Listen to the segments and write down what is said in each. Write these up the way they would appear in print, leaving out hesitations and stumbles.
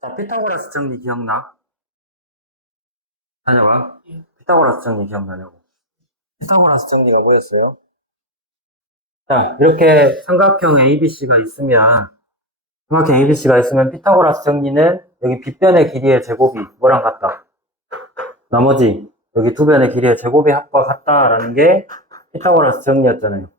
자, 피타고라스 정리 기억나? 다녀봐. 피타고라스 정리 기억나냐고. 피타고라스 정리가 뭐였어요? 자, 이렇게 삼각형 ABC가 있으면, 피타고라스 정리는 여기 빗변의 길이의 제곱이 뭐랑 같다? 나머지 여기 두 변의 길이의 제곱의 합과 같다라는 게 피타고라스 정리였잖아요.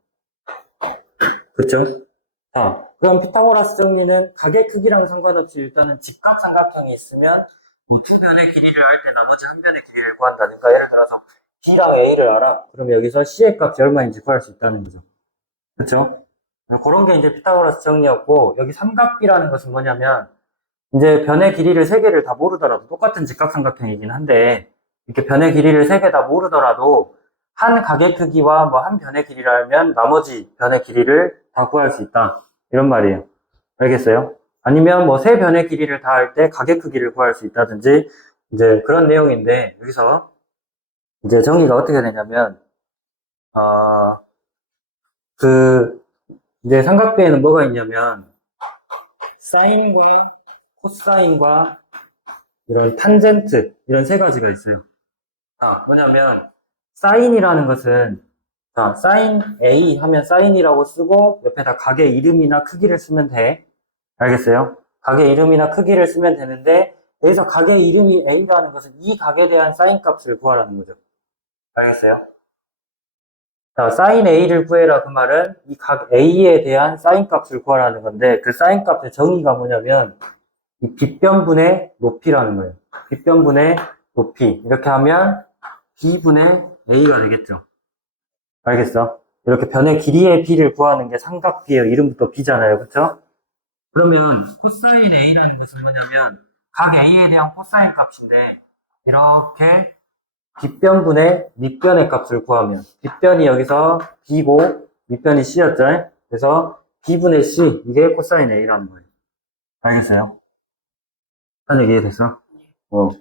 그쵸? 자, 그럼 피타고라스 정리는 각의 크기랑 상관없이 일단은 직각삼각형이 있으면 뭐 두 변의 길이를 알 때 나머지 한 변의 길이를 구한다든가, 예를 들어서 B랑 A를 알아. 그러면 여기서 C의 값이 얼마인지 구할 수 있다는 거죠. 그쵸? 그런 게 이제 피타고라스 정리였고, 여기 삼각비라는 것은 뭐냐면 이제 변의 길이를 세 개를 다 모르더라도, 똑같은 직각삼각형이긴 한데 이렇게 변의 길이를 세 개 다 모르더라도 한 각의 크기와 뭐 한 변의 길이를 알면 나머지 변의 길이를 다 구할 수 있다, 이런 말이에요. 알겠어요? 아니면 뭐 세 변의 길이를 다 할 때 각의 크기를 구할 수 있다든지, 이제 그런 내용인데, 여기서 이제 정의가 어떻게 되냐면, 어, 그 이제 삼각비에는 뭐가 있냐면 사인과 코사인과 이런 탄젠트, 이런 세 가지가 있어요. 뭐냐면 사인이라는 것은, 사인 A 하면 사인이라고 쓰고 옆에다 각의 이름이나 크기를 쓰면 돼. 알겠어요? 각의 이름이나 크기를 쓰면 되는데, 여기서 각의 이름이 A라는 것은 이 각에 대한 사인 값을 구하라는 거죠. 알겠어요? 자, 사인 A를 구해라, 그 말은 이 각 A에 대한 사인 값을 구하라는 건데, 그 사인 값의 정의가 뭐냐면 이 빗변분의 높이라는 거예요. 빗변분의 높이. 이렇게 하면 B분의 A가 되겠죠. 알겠어? 이렇게 변의 길이의 B를 구하는 게 삼각비예요. 이름부터 B잖아요. 그쵸? 그러면 코사인 A라는 것은 뭐냐면 각 A에 대한 코사인 값인데, 이렇게 빗변분의 밑변의 값을 구하면, 빗변이 여기서 B고 밑변이 C였죠? 그래서 B분의 C, 이게 코사인 A라는 거예요. 알겠어요? 한 얘기 이해됐어?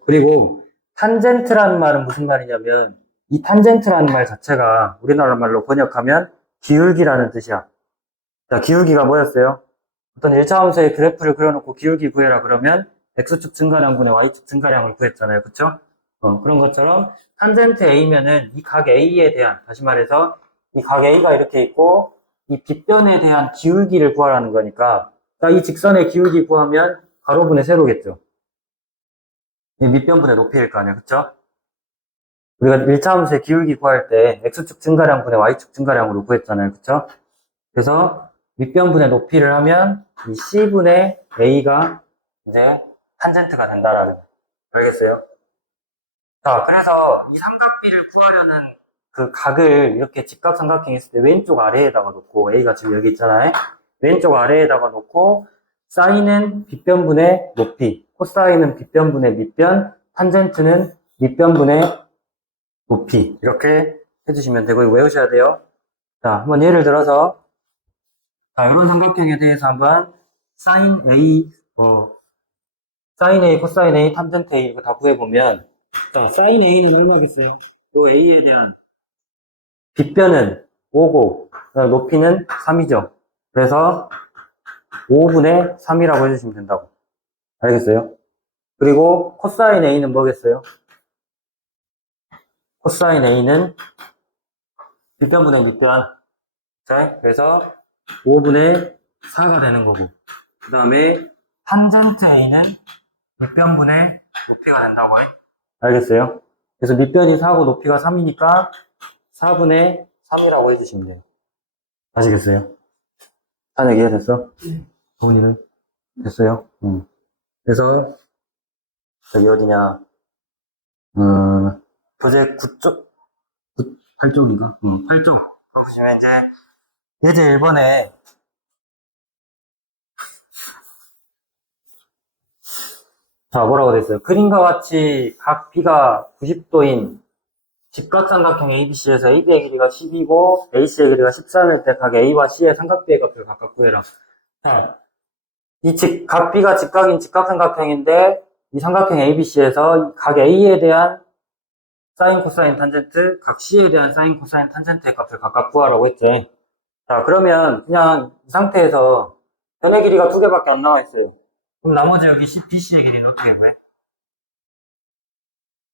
그리고 탄젠트라는 말은 무슨 말이냐면, 이 탄젠트라는 말 자체가 우리나라 말로 번역하면 기울기라는 뜻이야. 자, 기울기가 뭐였어요? 어떤 1차 함수의 그래프를 그려놓고 기울기 구해라 그러면 x축 증가량분의 y축 증가량을 구했잖아요. 그쵸? 그런 것처럼 탄젠트 A면은 이 각 A에 대한, 다시 말해서 이 각 A가 이렇게 있고 이 빗변에 대한 기울기를 구하라는 거니까, 이 직선의 기울기 구하면 가로분의 세로겠죠. 이 밑변분의 높이일 거 아니야. 그쵸? 우리가 1차 함수의 기울기 구할 때 x축 증가량분의 y축 증가량으로 구했잖아요. 그쵸? 그래서 밑변분의 높이를 하면 이 C분의 A가 이제 탄젠트가 된다라는 거예요. 알겠어요? 자, 그래서 이 삼각비를 구하려는 그 각을 이렇게 직각삼각형이 있을 때 왼쪽 아래에다가 놓고, A가 지금 여기 있잖아요. 왼쪽 아래에다가 놓고 사인은 빗변분의 높이, 코사인은 빗변분의 밑변, 탄젠트는 밑변분의 높이, 이렇게 해주시면 되고, 이거 외우셔야 돼요. 자, 한번 예를 들어서, 이런 삼각형에 대해서 한번 사인 A, 사인 A, 코사인 A, 탄젠트 A 이거 다 구해보면, 자, 사인 A는 얼마겠어요? 요 A에 대한 빗변은 5고 높이는 3이죠. 그래서 5분의 3이라고 해주시면 된다고. 알겠어요? 그리고 코사인 A는 뭐겠어요? 코사인 A는 빗변분의 밑변. 자, 그래서 5분의 4가 되는 거고, 그 다음에 탄젠트 A는 밑변분의 높이가 된다고 해. 알겠어요? 그래서 밑변이 4고 높이가 3이니까 4분의 3이라고 해주시면 돼요. 아시겠어요? 다 얘기가 됐어? 도훈이는? 됐어요? 그래서 저기 어디냐, 교재 9쪽, 8쪽인가? 8쪽. 보시면 이제 예제 1번에 자, 뭐라고 됐어요? 그림과 같이 각 B가 90도인 직각삼각형 ABC에서 AB의 길이가 10이고 AC의 길이가 13일 때 각 A와 C의 삼각비의 값을 각각 구해라. 각 B가 직각인 직각삼각형인데 이 삼각형 ABC에서 각 A에 대한 사인, 코사인, 탄젠트, 각 C에 대한 사인, 코사인, 탄젠트의 값을 각각 구하라고 했지. 자, 그러면 그냥 이 상태에서 변의 길이가 두 개밖에 안 나와 있어요. 그럼 나머지 여기 BC의 길이는 어떻게 구해?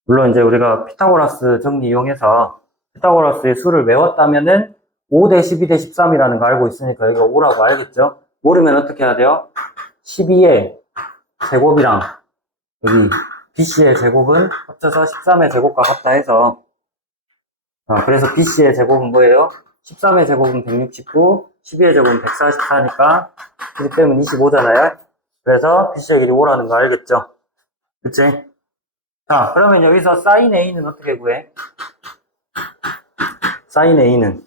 물론 이제 우리가 피타고라스 정리 이용해서 피타고라스의 수를 외웠다면은 5 대 12 대 13이라는 거 알고 있으니까 여기가 5라고 알겠죠? 모르면 어떻게 해야 돼요? 12의 제곱이랑 여기 BC의 제곱은 합쳐서 13의 제곱과 같다 해서 그래서 BC의 제곱은 뭐예요? 13의 제곱은 169, 12의 제곱은 144니까 1 빼면 25잖아요? 그래서 BC의 길이 5라는 거 알겠죠? 그치? 자, 그러면 여기서 sin A는 어떻게 구해? sin A는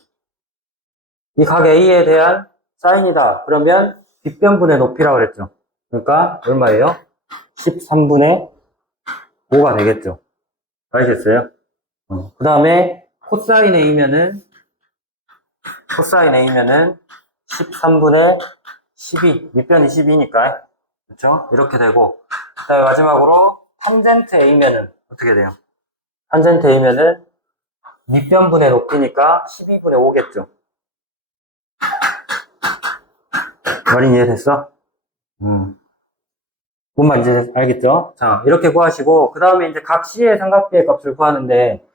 이 각 A에 대한 사인이다. 그러면 빗변분의 높이라고 그랬죠. 그러니까 얼마예요? 13분의 5가 되겠죠. 알겠어요? 그 다음에 코사인 A면은 13분의 12, 밑변이 12니까 그렇죠? 이렇게 되고 그 다음에 마지막으로 탄젠트 A면은 어떻게 돼요? 탄젠트 A면은 밑변분의 높이니까 12분의 5겠죠. 말이 이해됐어? 뭔 말인지 알겠죠? 자, 이렇게 구하시고, 그 다음에 이제 각 C의 삼각비의 값을 구하는데,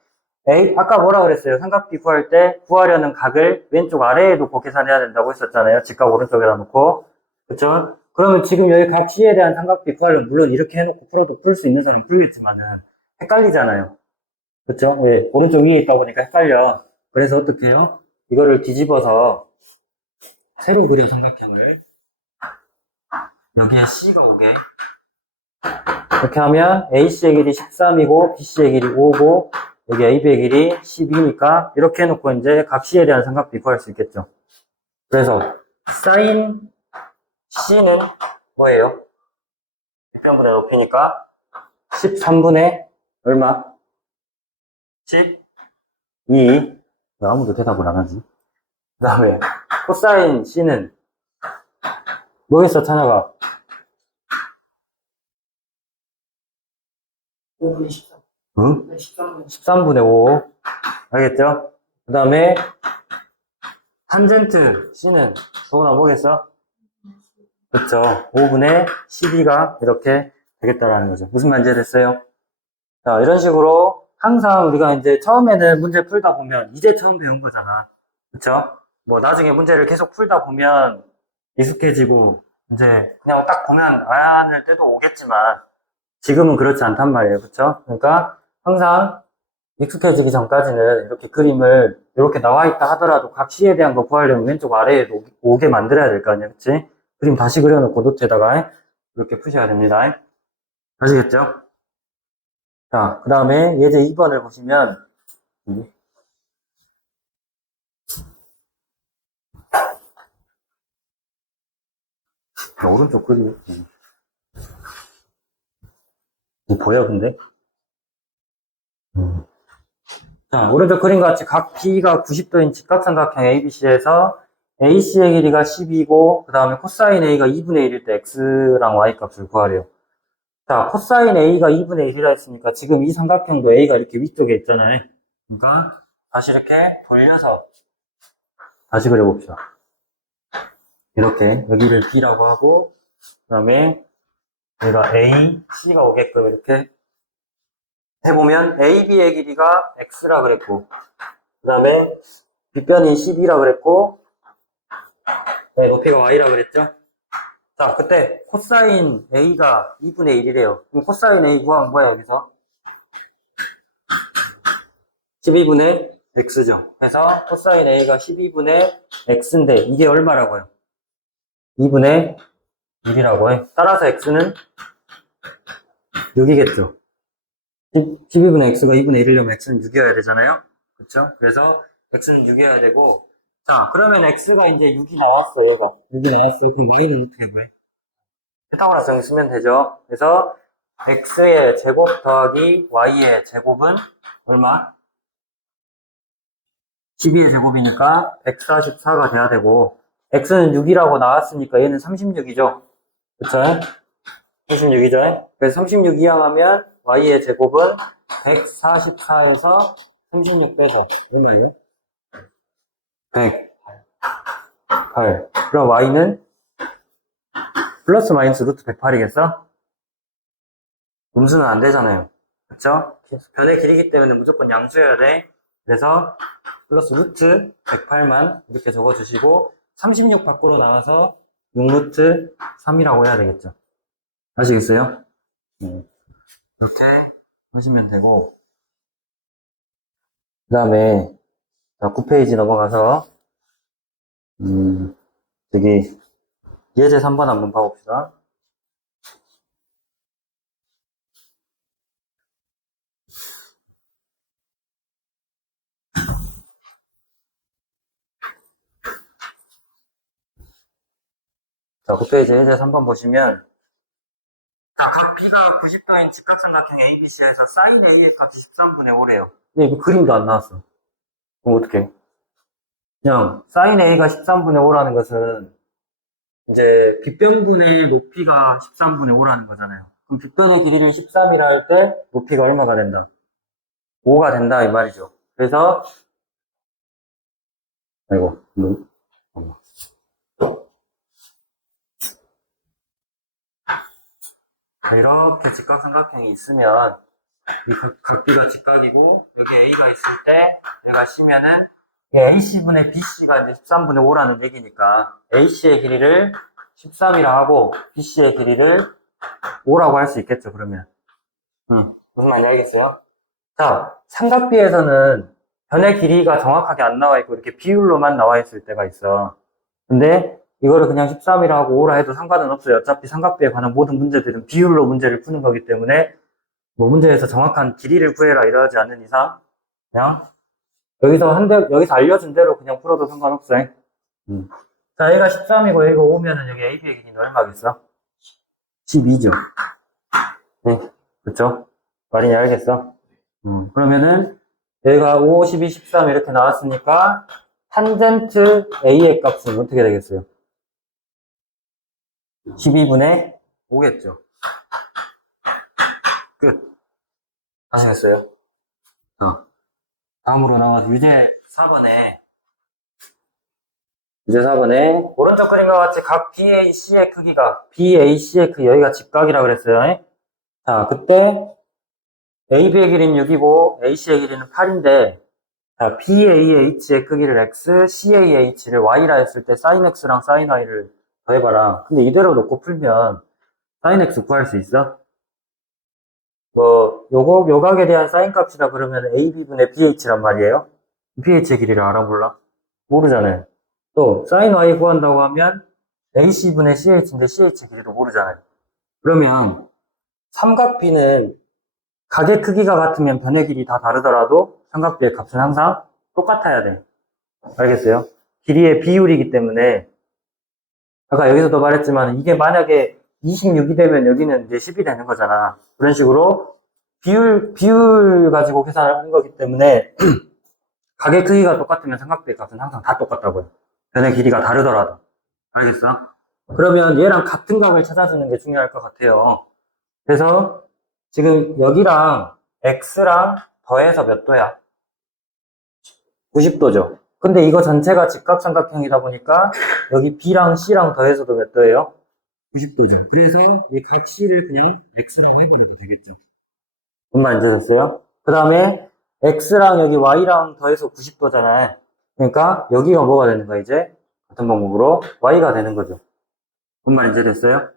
아까 뭐라 그랬어요? 삼각비 구할 때, 구하려는 각을 왼쪽 아래에 놓고 계산해야 된다고 했었잖아요. 직각 오른쪽에다 놓고. 그쵸? 그러면 지금 여기 각 C에 대한 삼각비 구하려면, 물론 이렇게 해놓고 풀어도 풀 수 있는 사람은 풀겠지만은, 헷갈리잖아요. 그쵸? 왜? 오른쪽 위에 있다 보니까 헷갈려. 그래서 어떻게 해요? 이거를 뒤집어서, 새로 그려 삼각형을. 여기에 C가 오게. 이렇게 하면 AC의 길이 13이고 BC의 길이 5고 여기 AB의 길이 12니까 이렇게 해놓고 이제 각 C에 대한 삼각비 구할 수 있겠죠. 그래서 sin C는 뭐예요? 밑변분의 높이니까 13분의 얼마? 12. 왜 아무도 대답을 안 하지? 그 다음에 코사인 C는 뭐겠어, 찬아가? 5분의 13. 응? 네, 13분. 13분의 5. 알겠죠? 그 다음에 탄젠트 C는 도훈아 뭐겠어? 그쵸. 5분의 12가 이렇게 되겠다라는 거죠. 무슨 말인지 됐어요? 자, 이런 식으로 항상 우리가 이제 처음에는 문제 풀다 보면 이제 처음 배운 거잖아. 그쵸? 뭐 나중에 문제를 계속 풀다 보면 익숙해지고 이제 그냥 딱 보면 알아낼 때도 오겠지만 지금은 그렇지 않단 말이에요. 그쵸? 그러니까 항상 익숙해지기 전까지는 이렇게 그림을 이렇게 나와 있다 하더라도 각 C에 대한 거 구하려면 왼쪽 아래에 오게 만들어야 될 거 아니에요. 그치? 그림 다시 그려놓고 노트에다가 이렇게 푸셔야 됩니다. 아시겠죠? 자, 그 다음에 예제 2번을 보시면 오른쪽 그림 보여 근데? 자, 오른쪽 그림과 같이 각 B가 90도인 직각삼각형 ABC에서 AC의 길이가 12고 그 다음에 코사인 A가 2분의 1일 때 X랑 Y 값을 구하래요. 자, 코사인 A가 2분의 1이라 했으니까 지금 이 삼각형도 A가 이렇게 위쪽에 있잖아요. 그러니까 다시 이렇게 돌려서 다시 그려봅시다. 이렇게 여기를 B라고 하고 그 다음에 여기가 A, C가 오게끔 이렇게 해보면 AB의 길이가 X라 그랬고 그 다음에 빗변이 12라 그랬고 네, 높이가 Y라 그랬죠? 자, 그때 코사인 A가 2분의 1이래요. 그럼 코사인 A 구하면 뭐야 여기서? 12분의 X죠. 그래서 코사인 A가 12분의 X인데 이게 얼마라고요? 2분의 1이라고 해. 따라서 X는 6이겠죠. 12분의 X가 2분의 1이려면 X는 6이어야 되잖아요. 그쵸? 그래서 X는 6이어야 되고 자, 그러면 X가 이제 6이 나왔어요. 6이 나왔어요. 그럼 Y는 어떻게 해? 피타고라스 정리 쓰면 되죠. 그래서 X의 제곱 더하기 Y의 제곱은 얼마? 12의 제곱이니까 144가 돼야 되고 X는 6이라고 나왔으니까 얘는 36이죠. 그쵸? 36이죠. 그래서 36 이항하면 Y의 제곱은 144에서 36 빼서 얼마예요? 108. 그럼 Y는 플러스 마이너스 루트 108이겠어? 음수는 안 되잖아요. 그쵸? 변의 길이기 때문에 무조건 양수여야 돼. 그래서 플러스 루트 108만 이렇게 적어주시고 36 밖으로 나와서 6루트 3이라고 해야 되겠죠. 아시겠어요? 이렇게 하시면 되고 그 다음에 9페이지 넘어가서 저기 예제 3번 한번 봐봅시다. 자, 9페이지 예제 3번 보시면 자, 각 B가 90도인 직각삼각형 ABC에서 sin A의 값이 13분의 5래요. 근데 이거 그림도 안 나왔어. 그럼 어떡해? 그냥 sin A가 13분의 5라는 것은 이제 빗변분의 높이가 13분의 5라는 거잖아요. 그럼 빗변의 길이를 13이라 할 때 높이가 얼마가 된다? 5가 된다 이 말이죠. 그래서 아이고 이렇게 직각삼각형이 있으면 이 각 B가 직각이고 여기 A가 있을 때 여기가 C면은 AC분의 BC가 이제 13분의 5라는 얘기니까 AC의 길이를 13이라 하고 BC의 길이를 5라고 할 수 있겠죠, 그러면. 무슨 말인지 알겠어요? 자, 삼각비에서는 변의 길이가 정확하게 안 나와 있고 이렇게 비율로만 나와 있을 때가 있어. 근데 이거를 그냥 13이라 하고 5라 해도 상관은 없어요. 어차피 삼각비에 관한 모든 문제들은 비율로 문제를 푸는 거기 때문에 뭐 문제에서 정확한 길이를 구해라 이러지 않는 이상 그냥 여기서 알려준 대로 그냥 풀어도 상관없어요. 자, 얘가 13이고 얘가 5면은 여기 AB의 길이는 얼마겠어? 12죠. 네, 그쵸? 말이냐, 알겠어? 그러면은 여기가 5, 12, 13 이렇게 나왔으니까 탄젠트 A의 값은 어떻게 되겠어요? 12분의 5겠죠. 끝. 아시겠어요? 다음으로 나온 유제 4번에 오른쪽 그림과 같이 각 BAC의 크기가 BAC의 크기 여기가 직각이라 그랬어요. 자, 그때 AB의 길이는 6이고 AC의 길이는 8인데 자, BAH의 크기를 X, CAH를 Y라 했을 때 sin X랑 sin Y를 더해봐라. 근데 이대로 놓고 풀면 sin X 구할 수 있어? 요각에 대한 sin 값이다 그러면 AB분의 BH란 말이에요. BH의 길이를 알아볼라? 모르잖아요. 또 sin Y 구한다고 하면 AC분의 CH인데 CH 길이도 모르잖아요. 그러면 삼각비는 각의 크기가 같으면 변의 길이 다 다르더라도 삼각비의 값은 항상 똑같아야 돼. 알겠어요? 길이의 비율이기 때문에 아까 여기서도 말했지만 이게 만약에 26이 되면 여기는 이제 10이 되는 거잖아. 그런 식으로 비율 가지고 계산을 하는 거기 때문에 각의 크기가 똑같으면 삼각비의 값은 항상 다 똑같다고요. 변의 길이가 다르더라도. 알겠어? 그러면 얘랑 같은 값을 찾아주는 게 중요할 것 같아요. 그래서 지금 여기랑 X랑 더해서 몇 도야? 90도죠. 근데 이거 전체가 직각삼각형이다 보니까 여기 B랑 C랑 더해서도 몇 도예요? 90도죠. 그래서 이 각 C를 그냥 X라고 해보면 되겠죠. 무슨 말인지 아셨어요? 그 다음에 X랑 여기 Y랑 더해서 90도잖아요. 그러니까 여기가 뭐가 되는 거야 이제? 같은 방법으로 Y가 되는 거죠. 무슨 말인지 됐어요?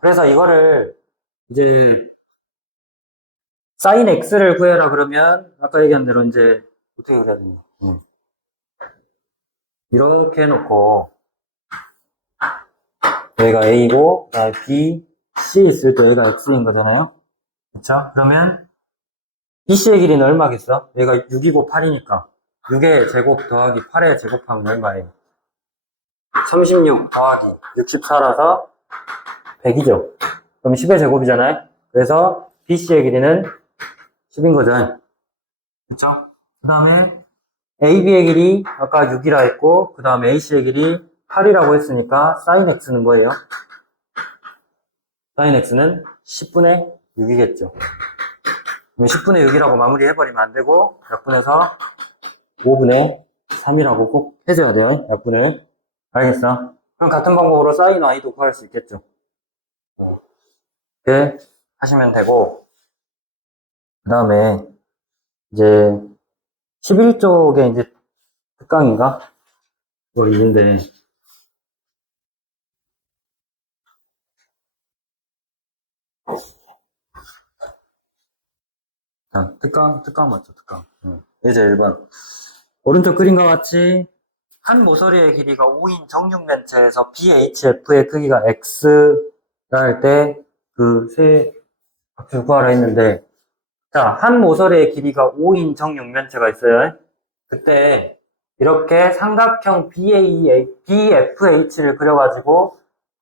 그래서 이거를 이제 sin X를 구해라 그러면 아까 얘기한 대로 이제 어떻게 그려야 되냐? 이렇게 해놓고 여기가 A고 B, C 있을 때 여기가 X인 거잖아요. 그쵸? 그러면 BC의 길이는 얼마겠어? 여기가 6이고 8이니까 6의 제곱 더하기 8의 제곱하면 얼마예요? 36 더하기 64라서 100이죠. 그럼 10의 제곱이잖아요. 그래서 BC의 길이는 10인 거죠. 그쵸? 그 다음에 AB의 길이 아까 6이라 했고 그 다음에 AC의 길이 8이라고 했으니까 sin X는 뭐예요? sin X는 10분의 6이겠죠. 그럼 10분의 6이라고 마무리해버리면 안 되고 약분해서 5분의 3이라고 꼭 해줘야 돼요. 약분을. 알겠어? 그럼 같은 방법으로 sin Y도 구할 수 있겠죠. 이렇게 하시면 되고, 그 다음에 이제 11쪽에 이제 특강인가? 뭐 있는데, 자, 특강 맞죠, 특강. 이제 1번. 오른쪽 그림과 같이 한 모서리의 길이가 5인 정육면체에서 BHF의 크기가 X라 할 때 그 세 값을 구하라 했는데, 자, 한 모서리의 길이가 5인 정육면체가 있어요. 그때 이렇게 삼각형 BFH를 그려가지고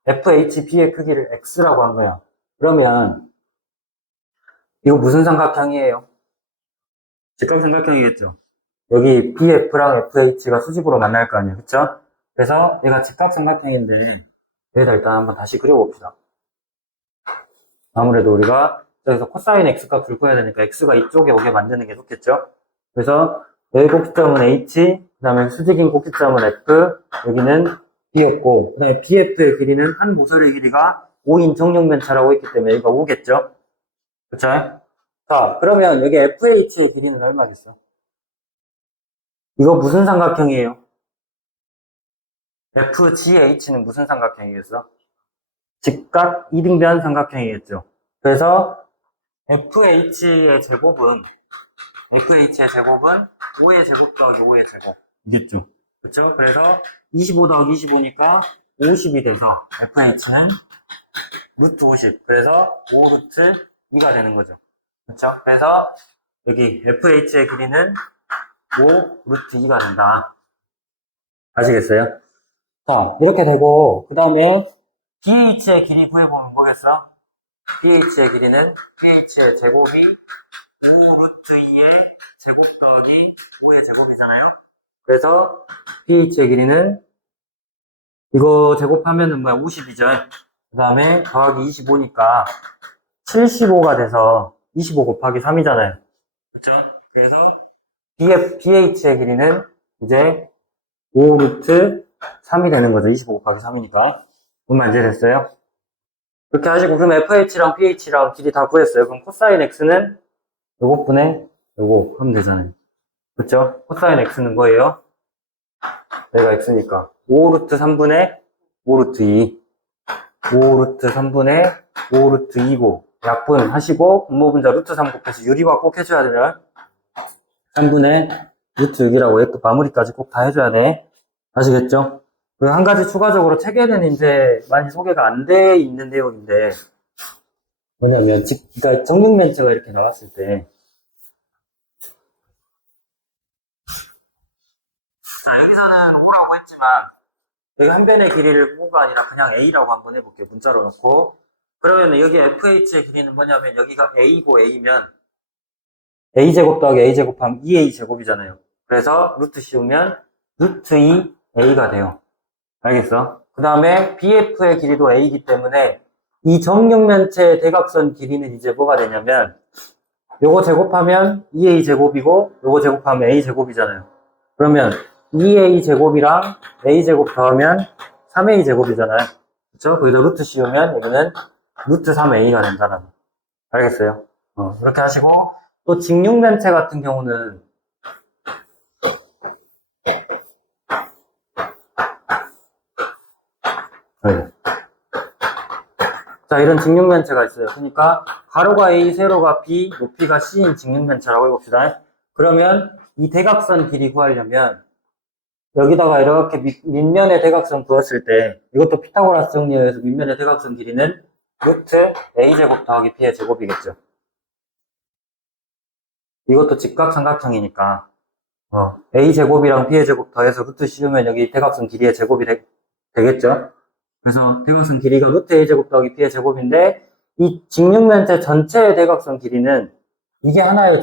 FHB의 크기를 X라고 한 거야. 그러면 이거 무슨 삼각형이에요? 직각삼각형이겠죠. 여기 BF랑 FH가 수직으로 만날 거 아니에요. 그쵸? 그래서 얘가 직각삼각형인데 여기다 일단 한번 다시 그려봅시다. 아무래도 우리가 여기서 코사인 X 값을 구해야 되니까 X가 이쪽에 오게 만드는 게 좋겠죠? 그래서 여기 꼭지점은 H, 그 다음에 수직인 꼭지점은 F, 여기는 B였고, 그 다음에 BF의 길이는 한 모서리의 길이가 5인 정육면체라고 했기 때문에 여기가 5겠죠? 그쵸? 자, 그러면 여기 FH의 길이는 얼마겠어? 이거 무슨 삼각형이에요? FGH는 무슨 삼각형이겠어? 직각 이등변 삼각형이겠죠. 그래서 FH의 제곱은 5의 제곱 더하기 5의 제곱. 이겠죠. 그쵸? 그래서 25 더하기 25니까 50이 돼서 FH는 루트 50. 그래서 5 루트 2가 되는 거죠. 그쵸? 그래서 여기 FH의 길이는 5 루트 2가 된다. 아시겠어요? 자, 이렇게 되고, 그 다음에 BH의 길이 구해보면 뭐겠어? BH의 길이는 BH의 제곱이 5 루트 2의 제곱 더하기 5의 제곱이잖아요? 그래서 BH의 길이는 이거 제곱하면은 뭐야? 50이죠? 그 다음에 더하기 25니까 75가 돼서 25 곱하기 3이잖아요. 그쵸? 그래서 BH의 길이는 이제 5 루트 3이 되는 거죠. 25 곱하기 3이니까. 무슨 말인지 됐어요? 그렇게 하시고, 그럼 FH랑 BH랑 길이 다 구했어요. 그럼 코사인 X는 요것분에 요거 하면 되잖아요. 그쵸? 코사인 X는 뭐예요? 여기가 X니까. 5 루트 3분의 5 루트 2. 5 루트 3분의 5 루트 2고, 약분 하시고, 분모분자 루트 3 곱해서 유리화 꼭 해줘야 돼요. 3분의 루트 6이라고 했고, 마무리까지 꼭 다 해줘야 돼. 아시겠죠? 그리고 한 가지 추가적으로 책에는 이제 많이 소개가 안 돼 있는 내용인데, 뭐냐면, 그러니까 정육면체가 이렇게 나왔을 때, 자, 여기서는 5라고 했지만, 여기 한 변의 길이를 5가 아니라 그냥 A라고 한번 해볼게요. 문자로 넣고. 그러면 여기 FH의 길이는 뭐냐면, 여기가 A고 A면, A제곱 더하기 A제곱 하면 2A제곱이잖아요. 그래서 루트 씌우면, 루트 2A가 돼요. 알겠어? 그 다음에 BF의 길이도 A이기 때문에, 이 정육면체의 대각선 길이는 이제 뭐가 되냐면, 요거 제곱하면 2A 제곱이고, 요거 제곱하면 A 제곱이잖아요. 그러면 2A 제곱이랑 A 제곱 더하면 3A 제곱이잖아요. 그쵸? 거기다 루트 씌우면 여기는 루트 3A가 된다는 거. 알겠어요? 이렇게 하시고, 또 직육면체 같은 경우는, 네. 자, 이런 직육면체가 있어요. 그러니까 가로가 A, 세로가 B, 높이가 C인 직육면체라고 해봅시다. 그러면 이 대각선 길이 구하려면 여기다가 이렇게 밑면의 대각선 그었을 때 이것도 피타고라스 정리에 의해서 밑면의 대각선 길이는 루트 A제곱 더하기 B의 제곱이겠죠. 이것도 직각삼각형이니까 A제곱이랑 B의 제곱 더해서 루트 씌우면 여기 대각선 길이의 제곱이 되겠죠. 그래서 대각선 길이가 루트 A제곱 더하기 B의 제곱인데 이 직육면체 전체의 대각선 길이는 이게 하나의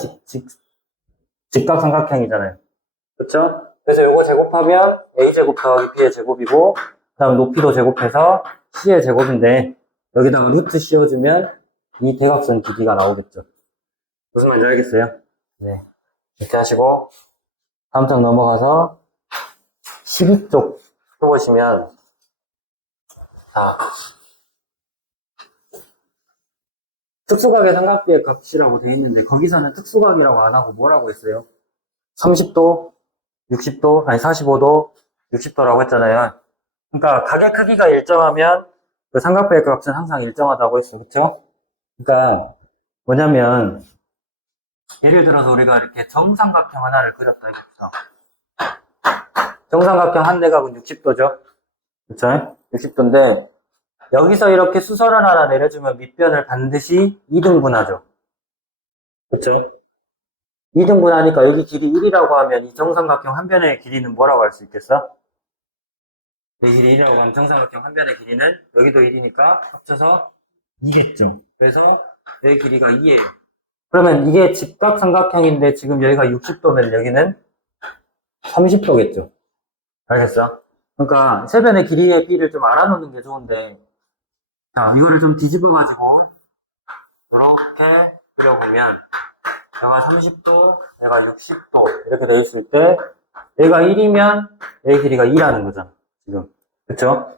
직각삼각형이잖아요. 그렇죠? 그래서 요거 제곱하면 A제곱 더하기 B의 제곱이고 그 다음 높이도 제곱해서 C의 제곱인데 여기다가 루트 씌워주면 이 대각선 길이가 나오겠죠. 무슨 말인지 알겠어요? 네. 이렇게 하시고 다음 장 넘어가서 12쪽 해보시면 자, 특수각의 삼각비의 값이라고 되어 있는데 거기서는 특수각이라고 안 하고 뭐라고 했어요? 30도, 60도, 아니 45도, 60도라고 했잖아요. 그러니까 각의 크기가 일정하면 그 삼각비의 값은 항상 일정하다고 했어요. 그쵸? 그러니까 뭐냐면 예를 들어서 우리가 이렇게 정삼각형 하나를 그렸다 이겁니다. 정삼각형 한 내각은 60도죠. 그쵸? 60도인데 여기서 이렇게 수선을 하나 내려주면 밑변을 반드시 2등분하죠. 그쵸? 2등분하니까 여기 길이 1이라고 하면 이 정삼각형 한 변의 길이는 뭐라고 할 수 있겠어? 여기 길이 1이라고 하면 정삼각형 한 변의 길이는 여기도 1이니까 합쳐서 2겠죠. 그래서 여기 길이가 2예요. 그러면 이게 직각삼각형인데 지금 여기가 60도면 여기는 30도겠죠. 알겠어? 그러니까 세 변의 길이의 비를 좀 알아놓는 게 좋은데 자, 이거를 좀 뒤집어가지고 이렇게 그려보면 얘가 30도, 얘가 60도 이렇게 돼 있을 때 얘가 1이면 얘 길이가 2라는 거잖아. 지금. 그쵸?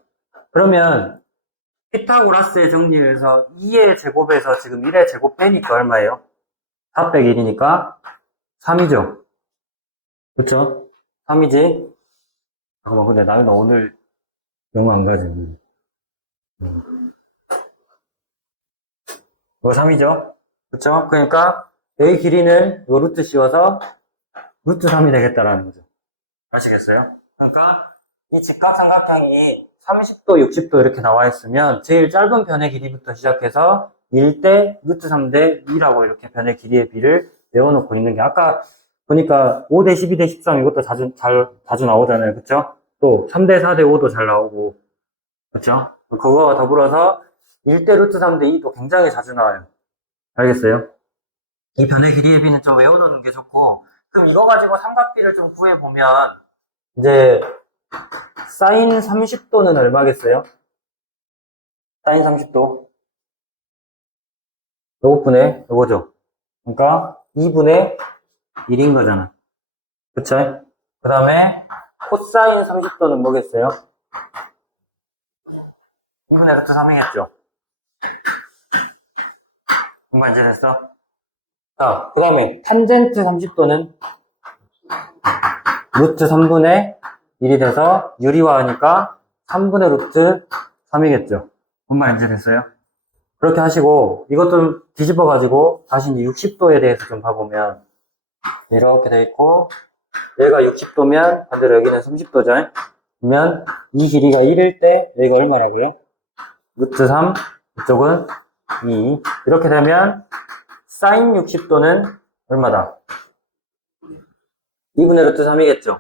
그러면 피타고라스의 정리에서 2의 제곱에서 지금 1의 제곱 빼니까 얼마예요? 4 빼기 1이니까 3이죠. 그쵸? 3이지? 잠깐만, 근데 나는 오늘 영어 안 가지. 이거 3이죠? 그쵸? 그러니까 여기 길이는 요 루트 씌워서 루트 3이 되겠다라는 거죠. 아시겠어요? 그러니까 이 직각삼각형이 30도, 60도 이렇게 나와 있으면 제일 짧은 변의 길이부터 시작해서 1대 루트 3대 2라고 이렇게 변의 길이의 비를 외워놓고 있는 게 아까 보니까 5대 12대 13 이것도 자주 나오잖아요. 그쵸? 또 3대 4대 5도 잘 나오고 그쵸? 그거와 더불어서 1대 루트 3대 2도 굉장히 자주 나와요. 알겠어요? 이 변의 길이의 비는 좀 외워놓는 게 좋고 그럼 이거 가지고 삼각비를 좀 구해보면 이제 사인 30도는 얼마겠어요? 사인 30도 요것분의 요거죠. 그러니까 2분의 1인 거잖아. 그쵸? 그 다음에 코사인 30도는 뭐겠어요? 2분의 루트 3이겠죠. 뭔가 이제 됐어? 자, 그 다음에 탄젠트 30도는 루트 3분의 1이 돼서 유리화하니까 3분의 루트 3이겠죠. 뭔 말인지 됐어요? 그렇게 하시고 이것 좀 뒤집어 가지고 다시 60도에 대해서 좀 봐보면 이렇게 돼 있고 얘가 60도면 반대로 여기는 30도죠. 그러면 이 길이가 1일 때 여기가 얼마라고요? 루트 3 이쪽은 2 이렇게 되면 사인 60도는 얼마다? 2분의 루트 3이겠죠.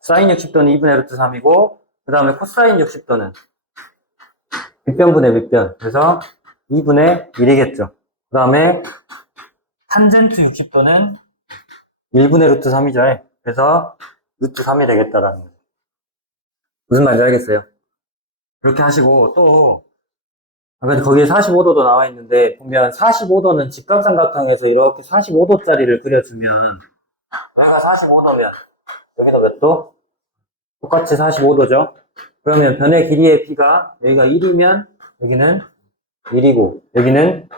사인 60도는 2분의 루트 3이고 그 다음에 코사인 60도는 밑변분의 밑변 그래서 2분의 1이겠죠. 그 다음에 탄젠트 60도는 1분의 루트 3이죠. 그래서 루트 3이 되겠다라는 거죠. 무슨 말인지 알겠어요? 이렇게 하시고 또 거기에 45도도 나와 있는데 보면 45도는 직각삼각형에서 이렇게 45도짜리를 그려주면 여기가 45도면 여기도 몇 도? 똑같이 45도죠. 그러면 변의 길이의 b가 여기가 1이면 여기는 1이고 여기는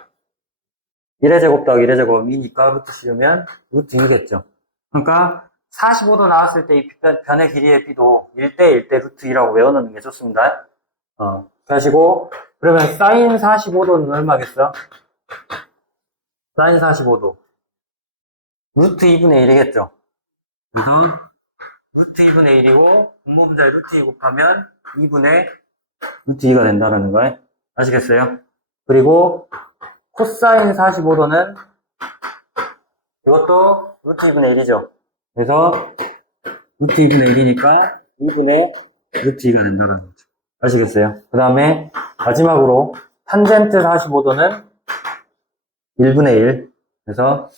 1의 제곱 더하기 1의 제곱 2니까 루트 씌우면 루트 2겠죠. 그러니까 45도 나왔을 때 이 변의 길이의 b도 1대 1대 루트 2라고 외워놓는 게 좋습니다. 하시고 그러면 사인 45도는 얼마겠어? 사인 45도 루트 2분의 1이겠죠. 그래서 루트 2분의 1이고 분모분자에 루트 2 곱하면 2분의 루트 2가 된다는 거예요. 아시겠어요? 그리고 코사인 45도는 이것도 루트 2분의 1이죠. 그래서 루트 2분의 1이니까 2분의 루트 2가 된다는 거죠. 아시겠어요? 그 다음에 마지막으로 탄젠트 45도는 1분의 1 그래서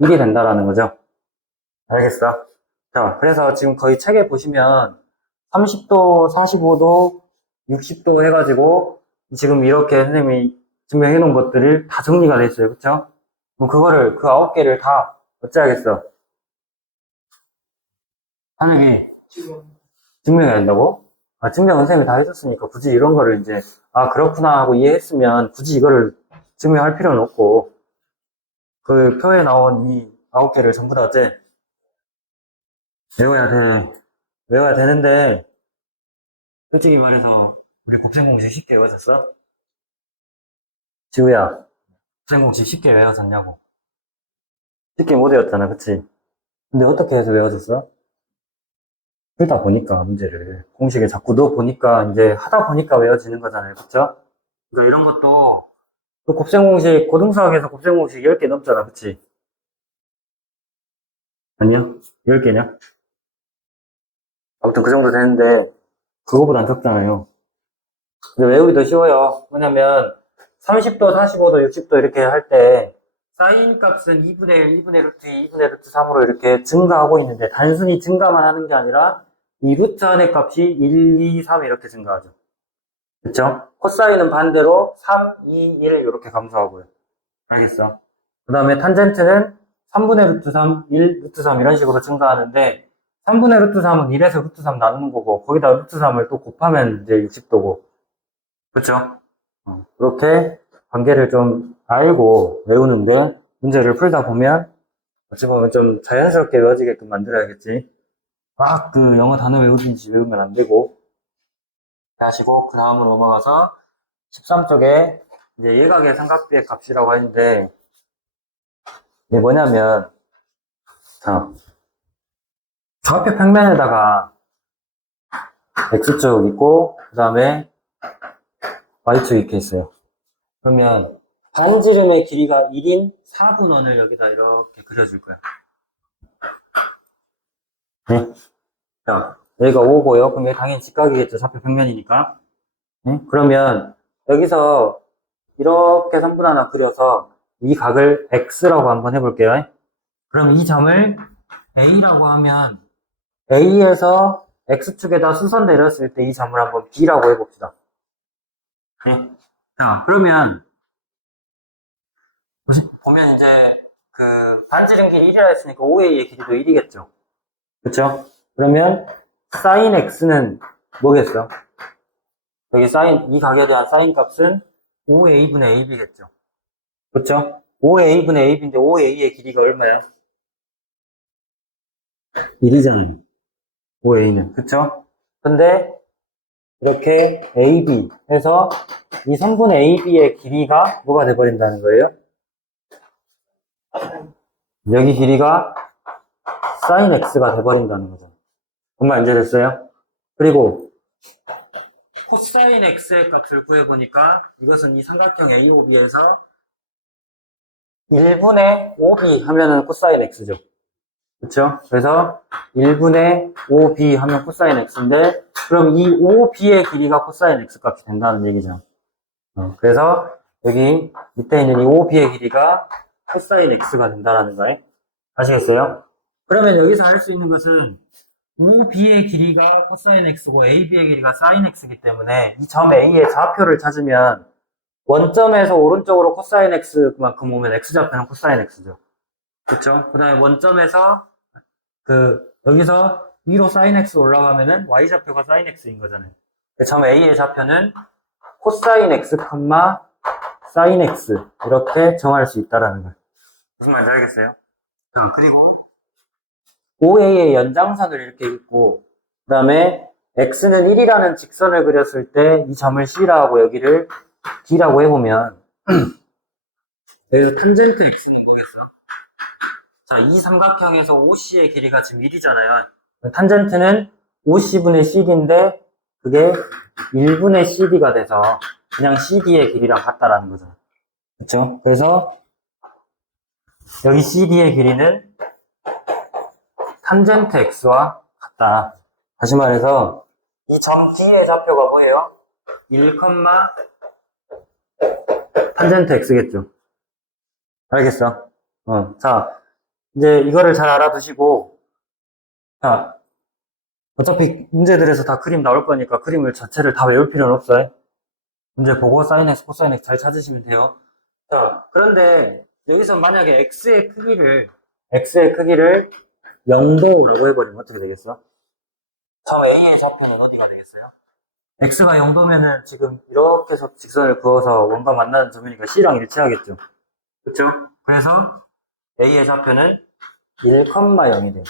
1이 된다라는 거죠. 알겠어? 자, 그래서 지금 거의 책에 보시면 30도, 45도, 60도 해가지고 지금 이렇게 선생님이 증명해 놓은 것들을 다 정리가 돼 있어요. 그쵸? 그럼 그거를 그 9개를 다 어찌하겠어? 하나에 증명해야 된다고? 증명은 선생님이 다 해줬으니까 굳이 이런 거를 이제 그렇구나 하고 이해했으면 굳이 이거를 증명할 필요는 없고, 그 표에 나온 이 9개를 전부 다 어째? 외워야 돼. 외워야 되는데, 솔직히 말해서, 우리 곱셈 공식 쉽게 외워졌어? 지우야, 곱셈 공식 쉽게 외워졌냐고. 쉽게 못 외웠잖아, 그치? 근데 어떻게 해서 외워졌어? 풀다 보니까, 문제를. 공식에 자꾸 넣어 보니까, 이제 하다 보니까 외워지는 거잖아요, 그쵸? 그러니까 이런 것도, 그 곱셈 공식, 고등수학에서 곱셈 공식 10개 넘잖아, 그치? 아니야? 10개냐? 아무튼 그 정도 되는데, 그거보단 적잖아요. 근데 외우기 더 쉬워요. 뭐냐면, 30도, 45도, 60도 이렇게 할 때, 사인 값은 2분의 1, 2분의 루트 2, 2분의 루트 3으로 이렇게 증가하고 있는데, 단순히 증가만 하는 게 아니라, 이 루트 안의 값이 1, 2, 3 이렇게 증가하죠. 그쵸? 코사인은 반대로 3, 2, 1 이렇게 감소하고요. 알겠어? 그 다음에 탄젠트는 3분의 루트 3, 1, 루트 3 이런 식으로 증가하는데 3분의 루트 3은 1에서 루트 3 나누는 거고 거기다 루트 3을 또 곱하면 이제 60도고 그쵸? 그렇게 관계를 좀 알고 외우는데 문제를 풀다 보면 어찌 보면 좀 자연스럽게 외워지게끔 만들어야겠지. 막 그 영어 단어 외우든지 외우면 안 되고 하시고 그 다음으로 넘어가서 13쪽에 이제 예각의 삼각비의 값이라고 하는데 이게 뭐냐면 자 좌표 평면에다가 x축 있고 그 다음에 y축 이렇게 있어요. 그러면 반지름의 길이가 1인 4분원을 여기다 이렇게 그려줄 거야. 네. 자 여기가 5고요. 그럼 여기 당연히 직각이겠죠. 좌표 평면이니까. 네? 그러면 여기서 이렇게 선분 하나 그려서 이 각을 x라고 한번 해볼게요. 그럼 이 점을 A라고 하면 A에서 X축에다 수선 내렸을 때 이 점을 한번 B라고 해봅시다. 네. 자, 그러면 보면 이제 그 반지름 길이 1이라 했으니까 OA의 길이도 1이겠죠. 그쵸? 그러면 sin X는 뭐겠어? 여기 이 각에 대한 sin 값은 5A분의 AB겠죠. 그쵸? 5A분의 AB인데 5A의 길이가 얼마야? 1이잖아요. 5A는. 그쵸? 근데 이렇게 AB 해서 이 선분 AB의 길이가 뭐가 돼버린다는 거예요? 여기 길이가 sin X가 돼버린다는 거죠. 정말 이해됐어요? 그리고 코사인 X의 값을 구해보니까 이것은 이 삼각형 AOB에서 1분의 5B 하면은 코사인 X죠. 그쵸? 그래서 1분의 5B 하면 코사인 X인데 그럼 이 5B의 길이가 코사인 X 값이 된다는 얘기죠. 그래서 여기 밑에 있는 이 OB의 길이가 코사인 X가 된다는 거예요. 아시겠어요? 그러면 여기서 할 수 있는 것은 OB의 길이가 코사인 X고 AB의 길이가 사인 X이기 때문에 이 점 A의 좌표를 찾으면 원점에서 오른쪽으로 코사인 X만큼 오면 X좌표는 코사인 X죠. 그쵸? 그 다음에 원점에서 여기서 위로 사인 X 올라가면은 Y좌표가 사인 X인 거잖아요. 점 A의 좌표는 코사인 X, 사인 X 이렇게 정할 수 있다라는 거예요. 무슨 말인지 알겠어요? 자, 그리고 OA의 연장선을 이렇게 긋고 그 다음에 X는 1이라는 직선을 그렸을 때 이 점을 C라고 하고 여기를 D라고 해보면 여기서 탄젠트 X는 뭐겠어? 자, 이 삼각형에서 OC의 길이가 지금 1이잖아요. 탄젠트는 OC분의 CD인데 그게 1분의 CD가 돼서 그냥 CD의 길이랑 같다라는 거죠. 그렇죠? 그래서 여기 CD의 길이는 탄젠트 X와 같다. 다시 말해서 이 점 D의 좌표가 뭐예요? 1, 탄젠트 X겠죠. 알겠어? 자, 이제 이거를 잘 알아두시고 자, 어차피 문제들에서 다 그림 나올 거니까 그림을 자체를 다 외울 필요는 없어요. 문제 보고 사인 X, 코사인 X 잘 찾으시면 돼요. 자, 그런데 여기서 만약에 X의 크기를 0도라고 해버리면 어떻게 되겠어? 점 A의 좌표는 어디가 되겠어요? x가 0도면은 지금 이렇게 해서 직선을 그어서 원과 만나는 점이니까 c랑 일치하겠죠. 그쵸? 그래서 a의 좌표는 1,0이 돼요.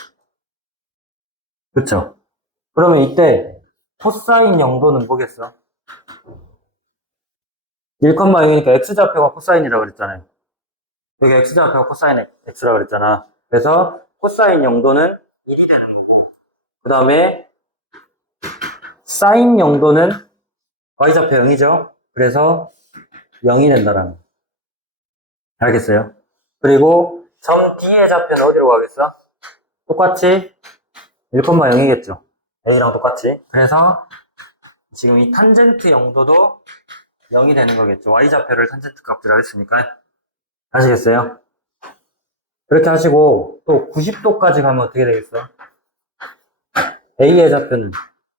그쵸? 그러면 이때 코사인 0도는 뭐겠어? 1,0이니까 x좌표가 코사인이라고 그랬잖아요. 여기 x좌표가 코사인 x라고 그랬잖아. 그래서 코사인 0도는 1이 되는 거고, 그 다음에 사인 0도는 y좌표 0이죠. 그래서 0이 된다라는 거. 알겠어요? 그리고 점 D의 좌표는 어디로 가겠어? 똑같이 1,0이겠죠. A랑 똑같이. 그래서 지금 이 탄젠트 0도도 0이 되는 거겠죠. y좌표를 탄젠트 값이라고 했으니까. 아시겠어요? 그렇게 하시고 또 90도까지 가면 어떻게 되겠어? A의 좌표는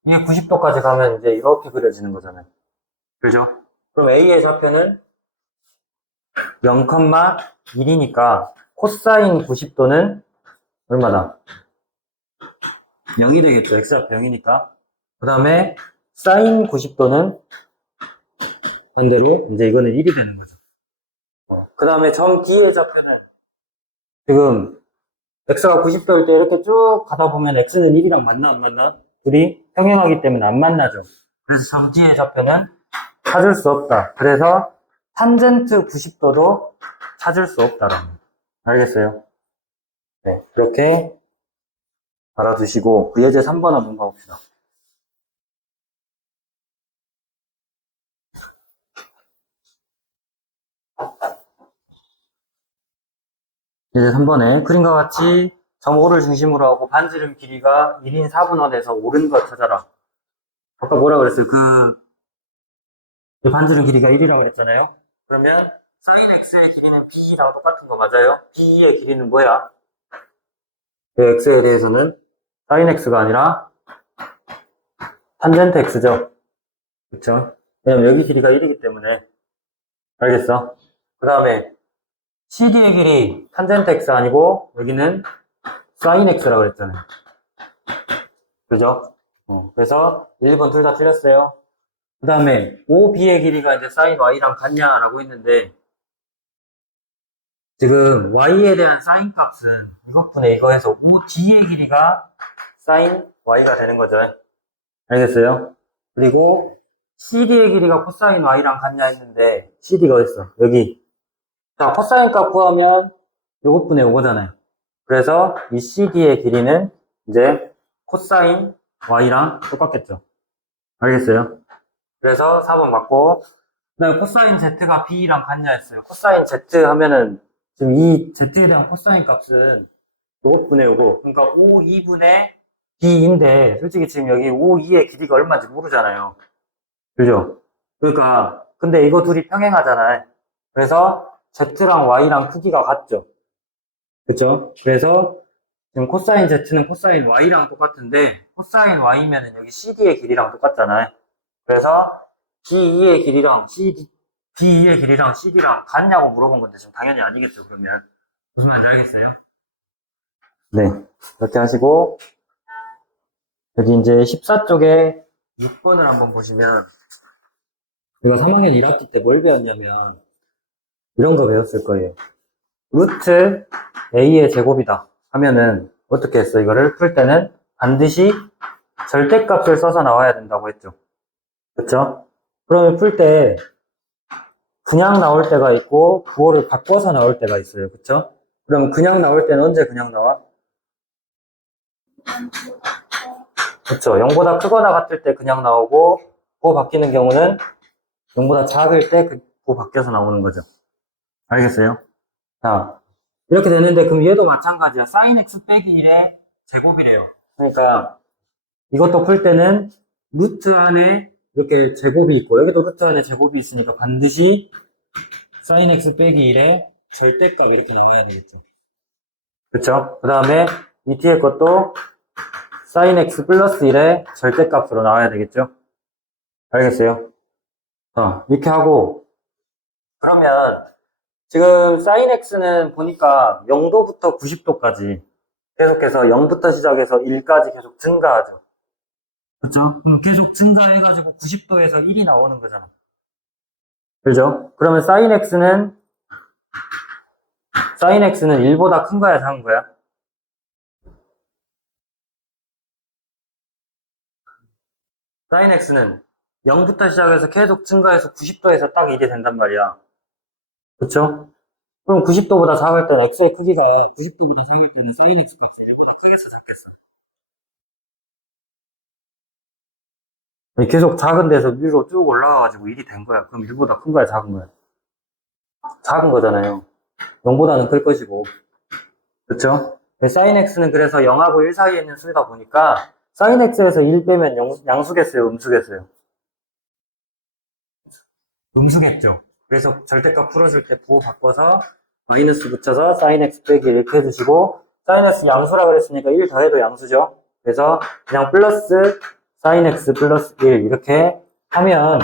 이게 90도까지 가면 이제 이렇게 그려지는 거잖아요. 그죠? 그럼 A의 좌표는 0,1이니까 코사인 90도는 얼마다? 0이 되겠죠. x좌표 0이니까. 그 다음에 사인 90도는 반대로 이제 이거는 1이 되는 거죠. 그 다음에 점 D의 좌표는 지금 x가 90도일 때 이렇게 쭉 가다 보면 x는 1이랑 만나 안 만나? 둘이 평행하기 때문에 안 만나죠. 그래서 점 D의 좌표는 찾을 수 없다. 그래서 탄젠트 90도도 찾을 수 없다라는 거. 알겠어요? 네, 이렇게 알아두시고 그 예제 3번 한번 봐봅시다. 예제 3번에 그림과 같이 점 O를 중심으로 하고 반지름 길이가 1인 4분원에서 옳은 것 찾아라. 아까 뭐라 그랬어요? 그 반지름 길이가 1이라고 그랬잖아요. 그러면 sin x의 길이는 b랑 똑같은 거 맞아요? b의 길이는 뭐야? 그 x에 대해서는 sin x가 아니라 탄젠트 x죠. 그쵸? 왜냐면 여기 길이가 1이기 때문에. 알겠어? 그 다음에 CD의 길이 탄젠트 x 아니고 여기는 sin x라고 그랬잖아요. 그죠? 그래서 1번 둘 다 틀렸어요. 그 다음에 OB의 길이가 이제 sin y랑 같냐라고 했는데 지금 y에 대한 sin 값은 이것분의 이거 해서 OD의 길이가 sin y가 되는 거죠. 알겠어요? 그리고 CD의 길이가 코사인 y랑 같냐 했는데 CD가 어딨어? 여기. 자, 코사인 값 구하면 이것분의 이거잖아요. 그래서 이 CD의 길이는 이제 코사인 y랑 똑같겠죠. 알겠어요? 그래서 4번 맞고 그 다음에 코사인 z가 b랑 같냐 했어요. 코사인 z 하면은 지금 이 z에 대한 코사인 값은 이것분의 요거 그러니까 5, 2분의 b인데 솔직히 지금 여기 5, 2의 길이가 얼마인지 모르잖아요. 그죠? 그러니까 근데 이거 둘이 평행하잖아요. 그래서 z랑 y랑 크기가 같죠. 그쵸? 그래서 지금 코사인 z는 코사인 y랑 똑같은데 코사인 y면은 여기 cd의 길이랑 똑같잖아요. 그래서 B2의 길이랑 B2의 길이랑 CD랑 같냐고 물어본 건데 지금 당연히 아니겠죠, 그러면. 무슨 말인지 알겠어요? 네. 이렇게 하시고, 여기 이제 14쪽에 6번을 한번 보시면, 우리가 3학년 1학기 때 뭘 배웠냐면, 이런 거 배웠을 거예요. 루트 A의 제곱이다 하면은, 어떻게 했어? 이거를 풀 때는 반드시 절대값을 써서 나와야 된다고 했죠. 그쵸? 그러면 풀 때, 그냥 나올 때가 있고 부호를 바꿔서 나올 때가 있어요. 그쵸? 그럼 그냥 나올 때는 언제 그냥 나와? 그쵸? 0보다 크거나 같을 때 그냥 나오고 부호 바뀌는 경우는 0보다 작을 때 그 부호 바뀌어서 나오는 거죠. 알겠어요? 자, 이렇게 되는데 그럼 얘도 마찬가지야. sin x 빼기 1의 제곱이래요. 그러니까 이것도 풀 때는 루트 안에 이렇게 제곱이 있고 여기도 루트 안에 제곱이 있으니까 반드시 sin x 빼기 1의 절대값 이렇게 나와야 되겠죠. 그쵸? 그 다음에 이 뒤에 것도 sin x 플러스 1의 절대값으로 나와야 되겠죠? 알겠어요? 이렇게 하고 그러면 지금 sin x는 보니까 0도부터 90도까지 계속해서 0부터 시작해서 1까지 계속 증가하죠. 그쵸? 그럼 계속 증가해가지고 90도에서 1이 나오는 거잖아. 그죠? 그러면 sin x는 1보다 큰 거야, 작은 거야? sin x는 0부터 시작해서 계속 증가해서 90도에서 딱 1이 된단 말이야. 그쵸? 그럼 90도보다 작을 때는 x의 크기가 90도보다 작을 때는 sin x가 1보다 크겠어, 작겠어? 계속 작은 데서 위로 쭉 올라가가지고 1이 된 거야. 그럼 1보다 큰 거야, 작은 거야? 작은 거잖아요. 0보다는 클 것이고. 그쵸? sin x는 그래서 0하고 1 사이에 있는 수이다 보니까 sin x에서 1 빼면 양수겠어요, 음수겠어요? 음수겠죠. 그래서 절대값 풀어줄 때 부호 바꿔서 마이너스 붙여서 sin x 빼기 이렇게 해주시고 sin x 양수라 그랬으니까 1 더해도 양수죠. 그래서 그냥 플러스 sin x 플러스 1 이렇게 하면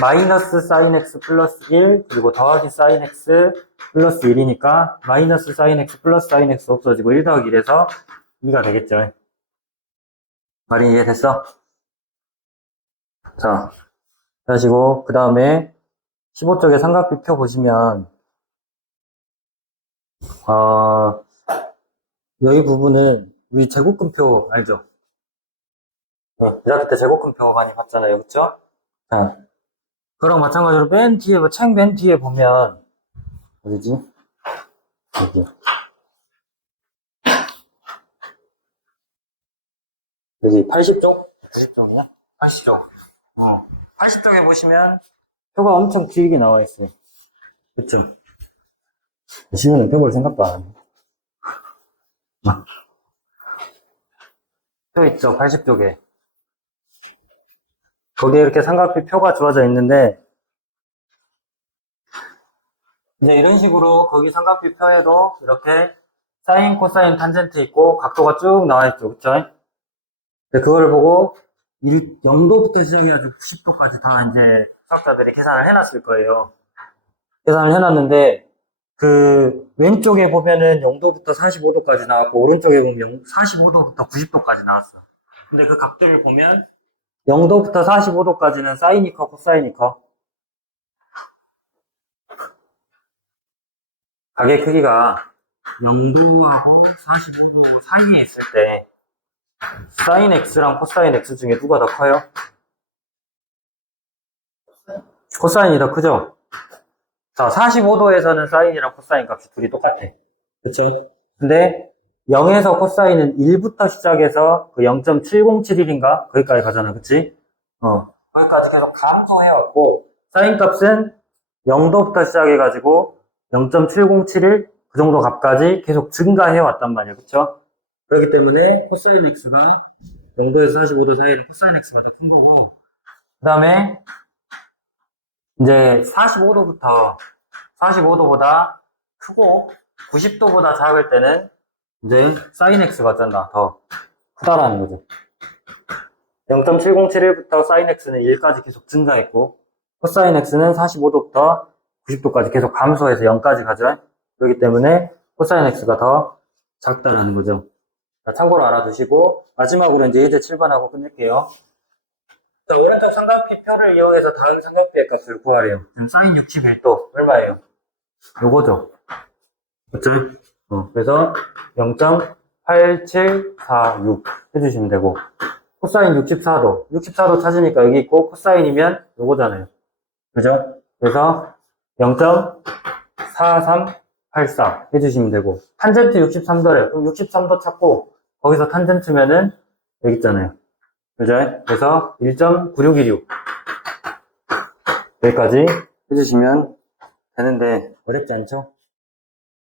마이너스 sin x 플러스 1 그리고 더하기 sin x 플러스 1이니까 마이너스 sin x 플러스 sin x 없어지고 1 더하기 1에서 2가 되겠죠. 말이 이해됐어? 자, 하시고 그 다음에 15쪽에 삼각비표 보시면 여기 부분은 우리 제곱근표 알죠? 네, 1학기 때 제곱근표 많이 봤잖아요, 그쵸? 자, 그랑 마찬가지로 맨 뒤에 책 맨 뒤에 보면 어디지? 여기 80쪽? 90쪽이야? 80쪽. 80쪽에 보시면 표가 엄청 길게 나와 있어요. 그쵸? 시우는 펴볼 생각도 안 하네. 표 있죠, 80쪽에. 거기에 이렇게 삼각비 표가 주어져 있는데, 이제 이런 식으로 거기 삼각비 표에도 이렇게 사인, 코사인, 탄젠트 있고 각도가 쭉 나와 있죠, 그쵸? 그걸 보고 0도부터 시작해가지고 90도까지 다 이제 수학자들이 계산을 해놨을 거예요. 계산을 해놨는데 그 왼쪽에 보면은 0도부터 45도까지 나왔고 오른쪽에 보면 45도부터 90도까지 나왔어. 근데 그 각도를 보면 0도부터 45도까지는 사인이 커, 코사인이 커? 가게 크기가 0도하고 45도 사이에 있을 때 사인 x랑 코사인 x 중에 누가 더 커요? 코사인이 더 크죠? 자, 45도에서는 사인이랑 코사인 값이 둘이 똑같아. 그쵸? 근데 0에서 코사인은 1부터 시작해서 그 0.707인가? 거기까지 가잖아. 그치? 거기까지 계속 감소해왔고, 사인 값은 0도부터 시작해가지고 0.7071 그 정도 값까지 계속 증가해왔단 말이야. 그쵸? 그렇기 때문에 코사인 x가 0도에서 45도 사이는 코사인 x가 더 큰 거고, 그 다음에 이제 45도보다 크고 90도보다 작을 때는 이제 sin x가 어쩐다 더 크다라는 거죠. 0.7071부터 sin x는 1까지 계속 증가했고 cos x는 45도부터 90도까지 계속 감소해서 0까지 가죠. 그렇기 때문에 cos x가 더 작다라는 거죠. 자, 참고로 알아두시고 마지막으로 이제 예제 7번하고 끝낼게요. 자, 오른쪽 삼각비표를 이용해서 다음 삼각비의 값을 구하래요. 지금 sin 61도 얼마예요? 요거죠. 맞죠? 그래서 0.8746 해주시면 되고 코사인 64도 64도 찾으니까 여기 있고 코사인이면 요거잖아요. 그죠? 그래서 0.4384 해주시면 되고 탄젠트 63도래요. 그럼 63도 찾고 거기서 탄젠트면은 여기 있잖아요. 그죠? 그래서 1.9616 여기까지 해주시면 되는데 어렵지 않죠?